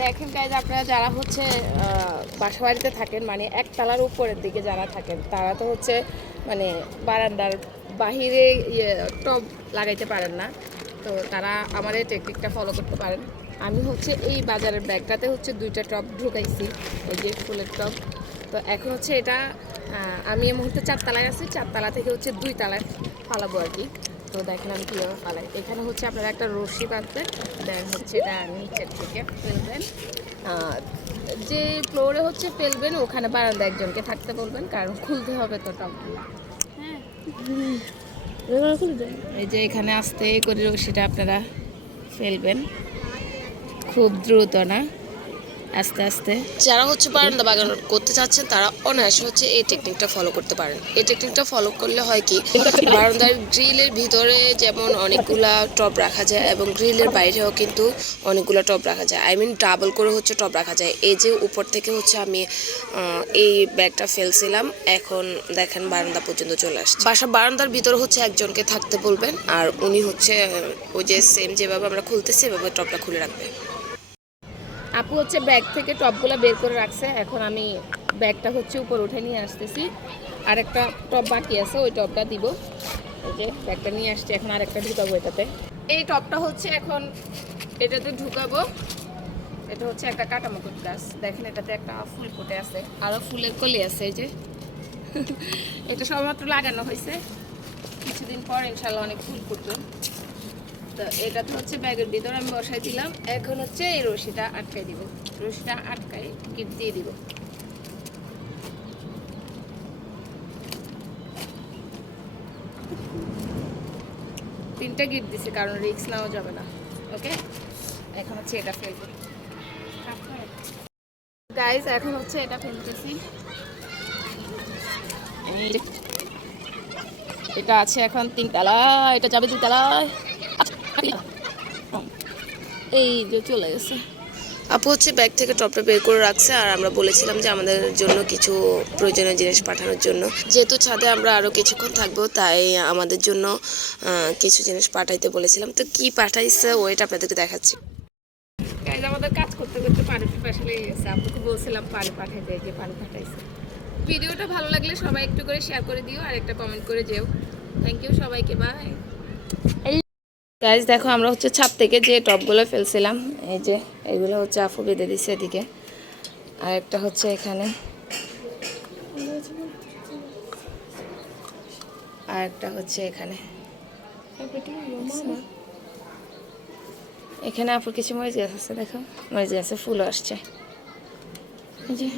দেখেন গাইজ, আপনারা যারা হচ্ছে বাসা বাড়িতে থাকেন, মানে একতলার উপরের দিকে যারা থাকেন, তারা তো হচ্ছে মানে বারান্দার বাহিরে টব লাগাইতে পারেন না। তো তারা আমার এই টেকনিকটা ফলো করতে পারেন। আমি হচ্ছে এই বাজারের ব্যাগটাতে হচ্ছে 2টা টব ঢুকাইছি, এই যে ফুলের টব। তো এখন হচ্ছে এটা আমি এই মুহূর্তে 4তলায় আছি, 4তলা থেকে হচ্ছে 2তলায় ফালাবো আর কি। তো দেখেন আমি কীভাবে ফালাই। এখানে হচ্ছে আপনারা একটা রশি বাঁধবেন, দেন হচ্ছে এটা নিচের থেকে ফেলবেন। যে ফ্লোরে হচ্ছে ফেলবেন ওখানে বারান্দা একজনকে থাকতে বলবেন, কারণ খুলতে হবে তো টবগুলো। হ্যাঁ, এই যে এখানে আস্তে করে রশিটা আপনারা ফেলবেন, খুব দ্রুত না, আস্তে আস্তে। যারা হচ্ছে বারান্দা বাগান করতে চাচ্ছেন তারা অনায়াসে হচ্ছে এই টেকনিকটা ফলো করতে পারেন। এই টেকনিকটা ফলো করলে হয় কি, বারান্দার গ্রিলের ভিতরে যেমন অনেকগুলা টব রাখা যায় এবং গ্রিলের বাইরেও কিন্তু অনেকগুলো টব রাখা যায়, আই মিন ডাবল করে হচ্ছে টব রাখা যায়। এই যে উপর থেকে হচ্ছে আমি এই ব্যাগটা ফেলছিলাম, এখন দেখেন বারান্দা পর্যন্ত চলে আসছে। বারান্দার ভিতরে হচ্ছে একজনকে থাকতে বলবেন, আর উনি হচ্ছে ওই যে সেম যেভাবে আমরা খুলতেছি এভাবে টবটা খুলে রাখবে। আপু হচ্ছে ব্যাগ থেকে টবগুলো বের করে রাখছে, এখন আমি ব্যাগটা হচ্ছে উপর উঠে নিয়ে আসতেছি। আরেকটা টব বাকি আছে, ওই টবটা দিব। এই যে ব্যাগটা নিয়ে আসছি, এখন আরেকটা ঢুকাবো এটাতে। এই টবটা হচ্ছে এখন এটাতে ঢুকাবো। এটা হচ্ছে একটা কাটামুকুট গাছ, দেখেন এটাতে একটা ফুল ফুটে আছে, আরও ফুলের কলি আছে। এই যে এটা সবেমাত্র লাগানো হয়েছে, কিছুদিন পর ইনশাল্লাহ অনেক ফুল ফুটবে। তো এটা তো হচ্ছে ব্যাগের ভিতরে আমি বসাই দিলাম, এখন হচ্ছে এই রশিটা আটকাই দিব। রশিটা আটকাই গিট দিয়ে দিব। তিনটা গিট দিছি কারণ রিস্ক নেওয়া যাবে না। ওকে, এখন হচ্ছে এটা ফেলবো গাইস, এখন হচ্ছে এটা ফেলতেছি। এটা আছে এখন 3তলায়, এটা যাবে 2তলায়। এই যে চলে গেছে। আপু হচ্ছে ব্যাগ থেকে টপটা বের করে রাখছে, আর আমরা বলেছিলাম যে আমাদের জন্য কিছু প্রয়োজনীয় জিনিস পাঠানোর জন্য, যেহেতু ছাদে আমরা আরও কিছুক্ষণ থাকবো তাই আমাদের জন্য কিছু জিনিস পাঠাইতে বলেছিলাম। তো কি পাঠাইছে ওইটা আপনাদেরকে দেখাচ্ছি। গাইজ, আমাদের কাজ করতে করতে পানি পিপাসা লেগে গেছে, আপুকে বলছিলাম পানি পাঠাইতে, যে পানি পাঠাইছে। ভিডিওটা ভালো লাগলে সবাই একটু করে শেয়ার করে দিও আর একটা কমেন্ট করে যেও। থ্যাংক ইউ সবাইকে, বাই। গাইজ দেখো, আমরা হচ্ছে ছাদ থেকে যে টবগুলো ফেলছিলাম, এই যে এগুলো হচ্ছে আফু বেঁধে দিচ্ছে এদিকে, আর একটা হচ্ছে এখানে, আর একটা হচ্ছে এখানে। এখানে আপুর কিছু মরিচ গাছ আছে, দেখো মরিচ গাছে ফুলও আসছে। এই যে